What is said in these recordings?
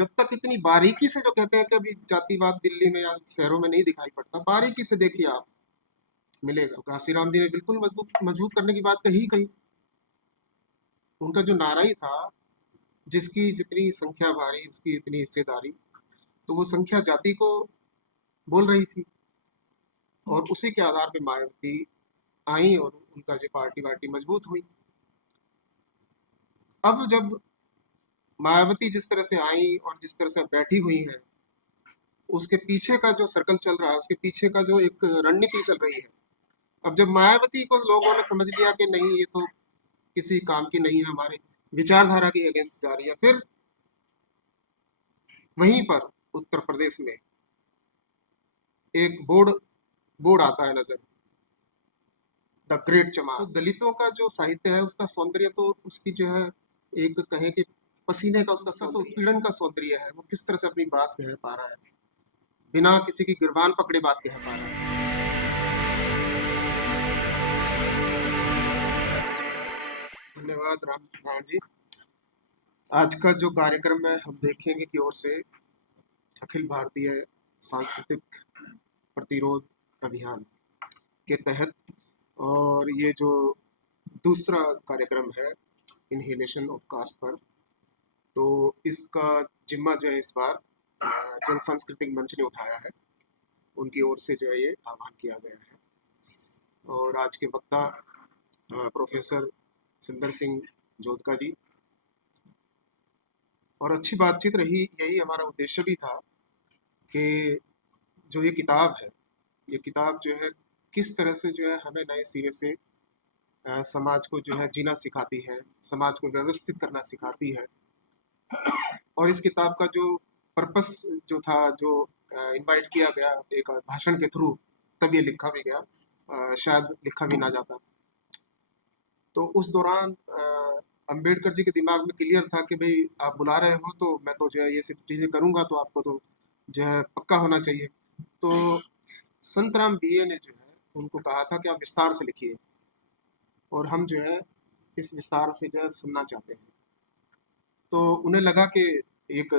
जब तक इतनी बारीकी से जो कहते हैं कि अभी जातिवाद दिल्ली में या शहरों में नहीं दिखाई पड़ता, बारीकी से देखिए आप, मिलेगा। काशीराम जी ने बिल्कुल मजबूत मजबूत करने की बात कही कही। उनका जो नारा ही था, जिसकी जितनी संख्या भारी उसकी इतनी हिस्सेदारी, तो वो संख्या जाति को बोल रही थी। और उसी के आधार पे मायावती आई और उनका जो पार्टी वार्टी मजबूत हुई। अब जब मायावती जिस तरह से आई और जिस तरह से बैठी हुई है, उसके पीछे का जो सर्कल चल रहा है, उसके पीछे का जो एक रणनीति चल रही है। अब जब मायावती को लोगों ने समझ लिया कि नहीं, ये तो किसी काम की नहीं है, हमारे विचारधारा के अगेंस्ट जा रही है, फिर वहीं पर उत्तर प्रदेश में एक बोर्ड बोर्ड आता है नजर, द ग्रेट चमार। तो दलितों का जो साहित्य है, उसका सौंदर्य तो उसकी जो है, एक कहे कि पसीने का उसका तो उत्पीड़न का सौंदर्य है। वो किस तरह से अपनी बात कह पा रहा है, बिना किसी की गिरबान पकड़े बात कह पा रहा है। धन्यवाद राम जी। आज का जो कार्यक्रम है, हम देखेंगे की ओर से अखिल भारतीय सांस्कृतिक प्रतिरोध अभियान के तहत, और ये जो दूसरा कार्यक्रम है इनहेलेशन ऑफ कास्ट पर, तो इसका जिम्मा जो है इस बार जन सांस्कृतिक मंच ने उठाया है। उनकी ओर से जो है ये आह्वान किया गया है। और आज के वक्ता प्रोफेसर सुंदर सिंह जोधका जी। और अच्छी बातचीत रही, यही हमारा उद्देश्य भी था कि जो ये किताब है, ये किताब जो है किस तरह से जो है हमें नए सिरे से समाज को जो है जीना सिखाती है, समाज को व्यवस्थित करना सिखाती है। और इस किताब का जो पर्पस जो था, जो इनवाइट किया गया एक भाषण के थ्रू, तब ये लिखा भी गया, शायद लिखा भी ना जाता। तो उस दौरान अंबेडकर जी के दिमाग में क्लियर था कि भाई आप बुला रहे हो तो मैं तो जो है ये सब चीज़ें करूँगा, तो आपको तो जो है पक्का होना चाहिए। तो संतराम बीए ने जो है उनको कहा था कि आप विस्तार से लिखिए, और हम जो है इस विस्तार से जो है सुनना चाहते हैं। तो उन्हें लगा कि एक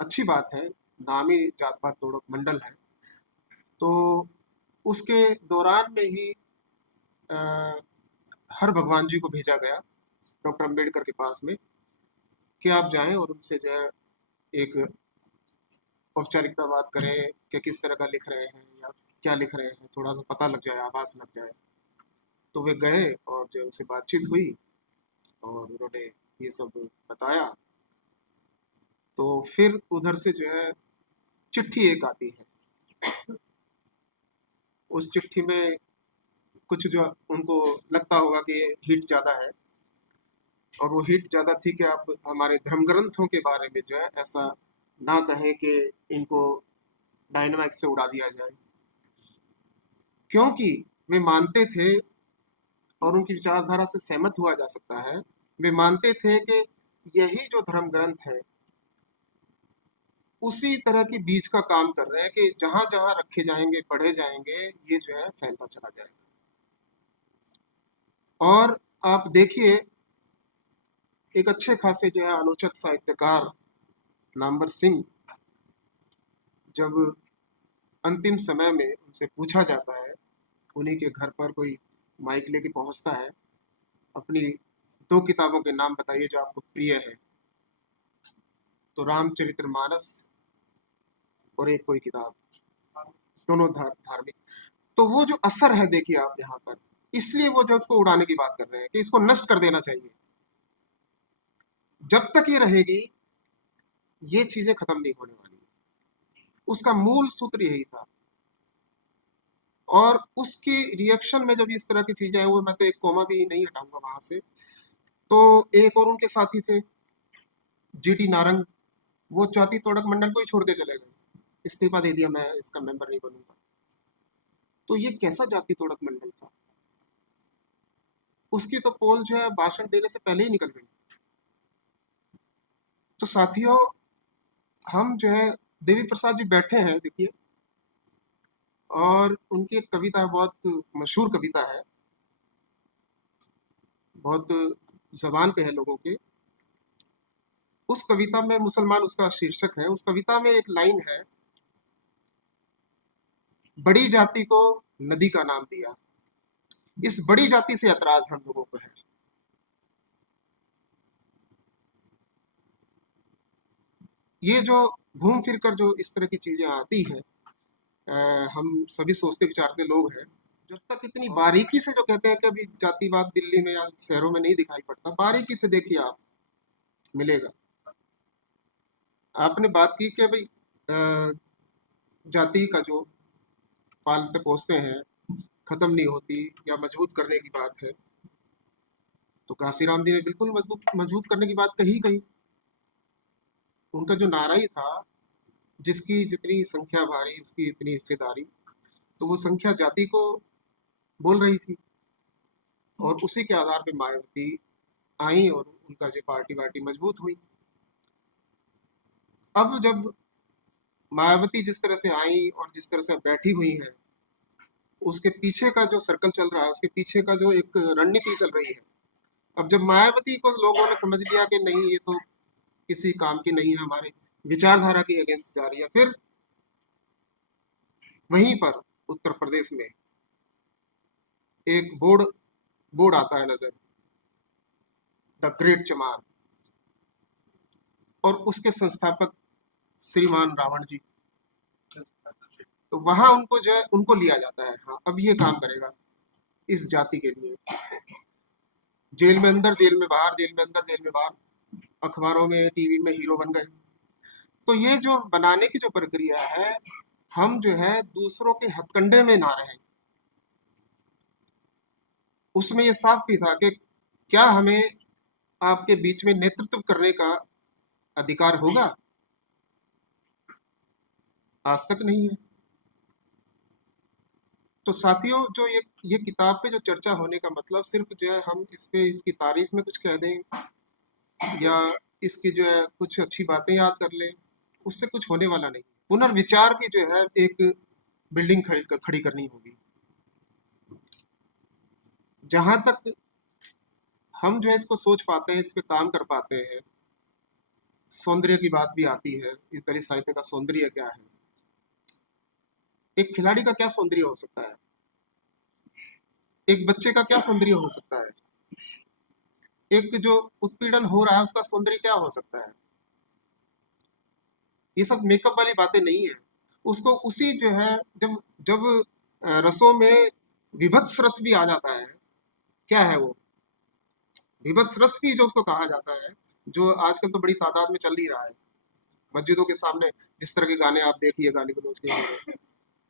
अच्छी बात है, नामी जात पात तोड़क मंडल है। तो उसके दौरान में ही अ, हर भगवान जी को भेजा गया डॉक्टर अंबेडकर के पास में, कि आप जाएं और उनसे जो है एक औपचारिकता बात करें कि किस तरह का लिख रहे हैं या क्या लिख रहे हैं, थोड़ा सा पता लग जाए, आभास लग जाए। तो वे गए और जो उनसे बातचीत हुई और उन्होंने ये सब बताया। तो फिर उधर से जो है चिट्ठी एक आती है। उस चिट्ठी में कुछ जो उनको लगता होगा कि हीट ज़्यादा है, और वो हीट ज़्यादा थी कि आप हमारे धर्म ग्रंथों के बारे में जो है ऐसा ना कहें कि इनको डायनामाइट से उड़ा दिया जाए, क्योंकि वे मानते थे, और उनकी विचारधारा से सहमत हुआ जा सकता है, वे मानते थे कि यही जो धर्म ग्रंथ है उसी तरह की बीज का काम कर रहे हैं कि जहां जहां रखे जाएंगे, पढ़े जाएंगे, ये जो है फैलता चला जाएगा। और आप देखिए, एक अच्छे खासे जो है आलोचक साहित्यकार नामवर सिंह, जब अंतिम समय में उनसे पूछा जाता है, उन्हीं के घर पर कोई माइक लेके पहुंचता है, अपनी दो किताबों के नाम बताइए जो आपको प्रिय है। तो रामचरितमानस और एक कोई किताब, दोनों धार्मिक। तो वो जो असर है देखिए आप यहाँ पर, इसलिए वो जो उसको उड़ाने की बात कर रहे हैं कि इसको नष्ट कर देना चाहिए। जब तक ये रहेगी, ये चीजें खत्म नहीं होने वाली। उसका मूल सूत्र यही था। और उसकी रिएक्शन में जब इस तरह की चीजें हैं, वो मैं तो एक कोमा भी नहीं हटाऊंगा वहां से। तो एक और उनके साथी थे, जीटी नारंग, वो जाति तोड़क मंडल को ही छोड़ के चले गए, इस्तीफा दे दिया, मैं इसका मेंबर नहीं बनूंगा। तो ये कैसा जाति तोड़क मंडल था? उसकी तो पोल जो है भाषण देने से पहले ही निकल गई। तो साथियों, हम जो है, देवी प्रसाद जी बैठे हैं देखिए, और उनकी एक कविता है, बहुत मशहूर कविता है, बहुत जबान पे है लोगों के। उस कविता में मुसलमान उसका शीर्षक है, उस कविता में एक लाइन है, बड़ी जाति को नदी का नाम दिया। इस बड़ी जाति से ऐतराज हम लोगों को है। ये जो घूम फिर कर जो इस तरह की चीजें आती है, हम सभी सोचते विचारते लोग हैं, जब तक इतनी बारीकी से जो कहते हैं कि अभी जातिवाद दिल्ली में या शहरों में नहीं दिखाई पड़ता, बारीकी से देखिए आप, मिलेगा। आपने बात की कि भाई जाति का जो पालते पोसते हैं खत्म नहीं होती या मजबूत करने की बात है, तो काशीराम जी ने बिल्कुल मजबूत मजबूत करने की बात कही कही। उनका जो नारा ही था, जिसकी जितनी संख्या भारी उसकी इतनी हिस्सेदारी, तो वो संख्या जाति को बोल रही थी। और उसी के आधार पे मायावती आई और उनका जो पार्टी वार्टी मजबूत हुई। अब जब मायावती जिस तरह से आई और जिस तरह से बैठी हुई है, उसके पीछे का जो सर्कल चल रहा है, उसके पीछे का जो एक रणनीति चल रही है। अब जब मायावती को लोगों ने समझ लिया कि नहीं ये तो किसी काम की नहीं है, हमारे विचारधारा की अगेंस्ट जा रही है, फिर वहीं पर उत्तर प्रदेश में एक बोर्ड बोर्ड आता है नजर, द ग्रेट चमार, और उसके संस्थापक श्रीमान रावण जी। तो वहां उनको जो है उनको लिया जाता है, हाँ अब ये काम करेगा इस जाति के लिए। जेल में अंदर, जेल में बाहर, जेल में अंदर, जेल में बाहर, अखबारों में टीवी में हीरो बन गए। तो ये जो बनाने की जो प्रक्रिया है, हम जो है दूसरों के हथकंडे में ना रहें, उसमें ये साफ भी था कि क्या हमें आपके बीच में नेतृत्व करने का अधिकार होगा? आज तक नहीं है। तो साथियों, जो ये किताब पे जो चर्चा होने का मतलब सिर्फ जो है हम इस पे इसकी तारीफ में कुछ कह दें या इसकी जो है कुछ अच्छी बातें याद कर लें, उससे कुछ होने वाला नहीं। पुनर्विचार की जो है एक बिल्डिंग खड़ी करनी होगी, जहां तक हम जो है इसको सोच पाते हैं, इस पे काम कर पाते हैं। सौंदर्य की बात भी आती है, इस दलित साहित्य का सौंदर्य क्या है? एक खिलाड़ी का क्या सौंदर्य हो सकता है? एक बच्चे का क्या सौंदर्य हो सकता है? एक जो उत्पीड़न हो रहा है उसका सौंदर्य क्या हो सकता है? ये सब मेकअप वाली बातें नहीं है। उसको उसी जो है, जब जब रसों में विभत्स रस भी आ जाता है, क्या है वो विभत्स रस भी जो उसको कहा जाता है, जो आजकल तो बड़ी तादाद में चल ही रहा है मस्जिदों के सामने, जिस तरह के गाने आप देखिए, गाली गलौज के हो रहे हैं।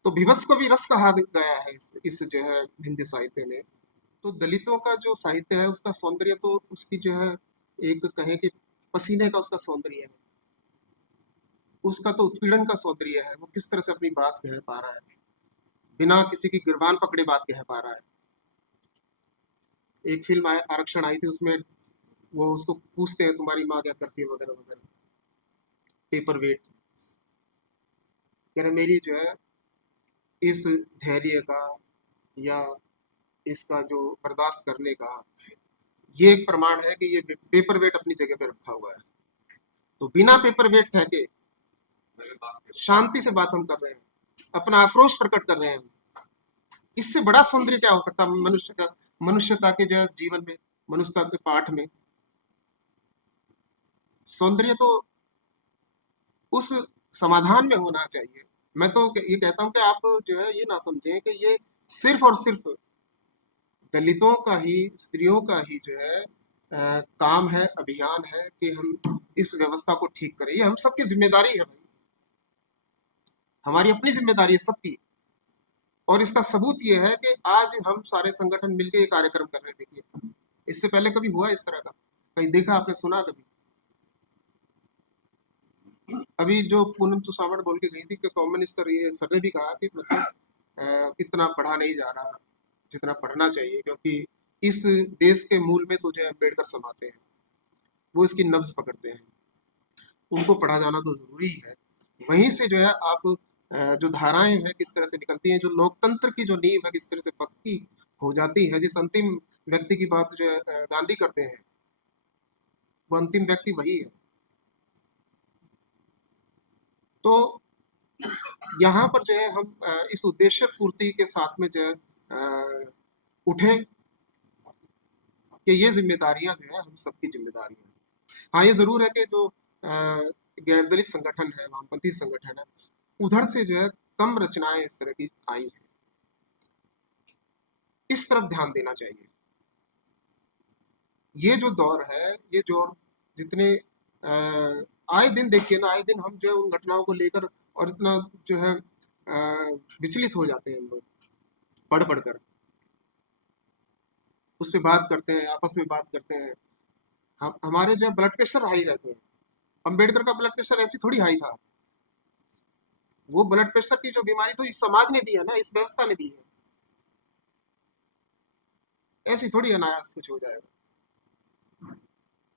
तो विभत्स को भी रस कहा गया है इस जो है हिंदी साहित्य में। तो दलितों का जो साहित्य है उसका सौंदर्य तो उसकी जो है, एक कहें कि पसीने का उसका सौंदर्य है, उसका तो उत्पीड़न का सौंदर्य है। वो किस तरह से अपनी बात कह पा रहा है, बिना किसी की गिरबान पकड़े बात कह पा रहा है। एक फिल्म आरक्षण आई थी, उसमें वो उसको पूछते हैं तुम्हारी माँ क्या करती है वगैरह वगैरह, पेपर वेट, कह रहे मेरी जो है इस धैर्य का या इसका जो बर्दाश्त करने का ये एक प्रमाण है कि ये पेपर वेट अपनी जगह पे रखा हुआ है। तो बिना पेपर वेट फेंके शांति से बात हम कर रहे हैं, अपना आक्रोश प्रकट कर रहे हैं। इससे बड़ा सौंदर्य क्या हो सकता है मनुष्य का, मनुष्यता के जो जीवन में, मनुष्यता के पाठ में? सौंदर्य तो उस समाधान में होना चाहिए। मैं तो ये कहता हूं कि आप जो है ये ना समझें कि ये सिर्फ और सिर्फ दलितों का ही, स्त्रियों का ही जो है काम है, अभियान है कि हम इस व्यवस्था को ठीक करें। ये हम सबकी जिम्मेदारी है भाई, हमारी अपनी जिम्मेदारी है सबकी। और इसका सबूत ये है कि आज हम सारे संगठन मिलकर ये कार्यक्रम कर रहे हैं। देखिए, इससे पहले कभी हुआ इस तरह का? कहीं देखा आपने, सुना कभी? अभी जो पूनम सुसावड़ बोल के गई थी कि कॉमन स्तर, ये सर ने भी कहा कि मतलब इतना पढ़ा नहीं जा रहा जितना पढ़ना चाहिए, क्योंकि इस देश के मूल में तो जो है अम्बेडकर समाते हैं, वो इसकी नब्ज पकड़ते हैं, उनको पढ़ा जाना तो जरूरी है। वहीं से जो है आप जो धाराएं हैं किस तरह से निकलती हैं, जो लोकतंत्र की जो नींव है किस तरह से पक्की हो जाती है। जिस अंतिम व्यक्ति की बात जो है गांधी करते हैं, वो अंतिम व्यक्ति वही है। तो यहाँ पर जो है हम इस उद्देश्य पूर्ति के साथ में जो है उठें कि ये जिम्मेदारियां जो है हम सबकी जिम्मेदारी है। हाँ, ये जरूर है कि जो गैर दलित संगठन है, वामपंथी संगठन है, उधर से जो है कम रचनाएं इस तरह की आई हैं। इस तरफ ध्यान देना चाहिए। ये जो दौर है, ये जो जितने आए दिन देखिए ना, आए दिन हम जो है उन घटनाओं को लेकर और इतना जो है विचलित हो जाते हैं हम लोग पढ़ पढ़ कर, उससे बात करते हैं, आपस में बात करते हैं। हम हमारे जो ब्लड प्रेशर हाई रहते हैं। अम्बेडकर का ब्लड प्रेशर ऐसी थोड़ी हाई था। वो ब्लड प्रेशर की जो बीमारी तो इस समाज ने दी है ना, इस व्यवस्था ने दी है। ऐसी थोड़ी अनायास कुछ हो जाएगा।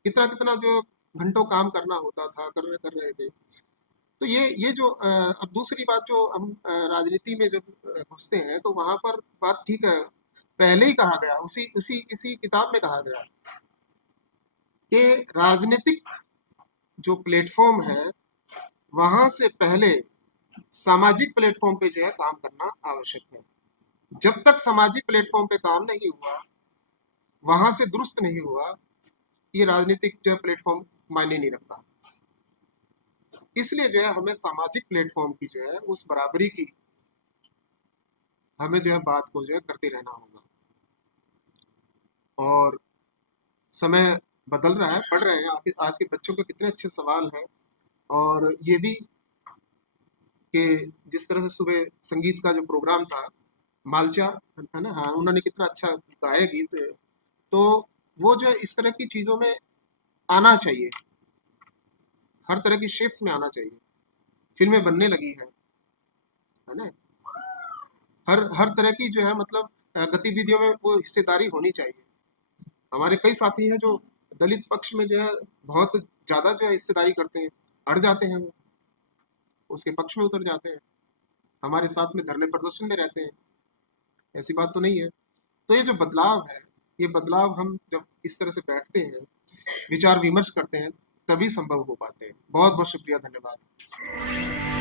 कितना कितना जो घंटों काम करना होता था, कर रहे थे। तो ये जो अब दूसरी बात, जो हम राजनीति में जब घुसते हैं तो वहां पर बात ठीक है, पहले ही कहा गया, उसी उसी इसी किताब में कहा गया कि राजनीतिक जो प्लेटफॉर्म है वहां से पहले सामाजिक प्लेटफॉर्म पे जो है काम करना आवश्यक है। जब तक सामाजिक प्लेटफॉर्म पे काम नहीं हुआ, वहां से दुरुस्त नहीं हुआ, ये राजनीतिक जो प्लेटफॉर्म मायने नहीं रखता। इसलिए जो है हमें सामाजिक प्लेटफॉर्म की जो है उस बराबरी की हमें जो है बात को जो है करते रहना होगा। और समय बदल रहा है, पढ़ रहे हैं आज के बच्चों के कितने अच्छे सवाल हैं। और ये भी कि जिस तरह से सुबह संगीत का जो प्रोग्राम था, मालचा है ना, हाँ, उन्होंने कितना अच्छा गाया गीत। तो वो जो है इस तरह की चीजों में आना चाहिए, हर तरह की शेप्स में आना चाहिए। फिल्में बनने लगी है ना, हर हर तरह की जो है मतलब गतिविधियों में वो हिस्सेदारी होनी चाहिए। हमारे कई साथी हैं जो दलित पक्ष में जो है बहुत ज्यादा जो है हिस्सेदारी करते हैं, अड़ जाते हैं, वो उसके पक्ष में उतर जाते हैं, हमारे साथ में धरने प्रदर्शन में रहते हैं। ऐसी बात तो नहीं है। तो ये जो बदलाव है, ये बदलाव हम जब इस तरह से बैठते हैं, विचार विमर्श करते हैं, तभी संभव हो पाते हैं। बहुत बहुत शुक्रिया, धन्यवाद।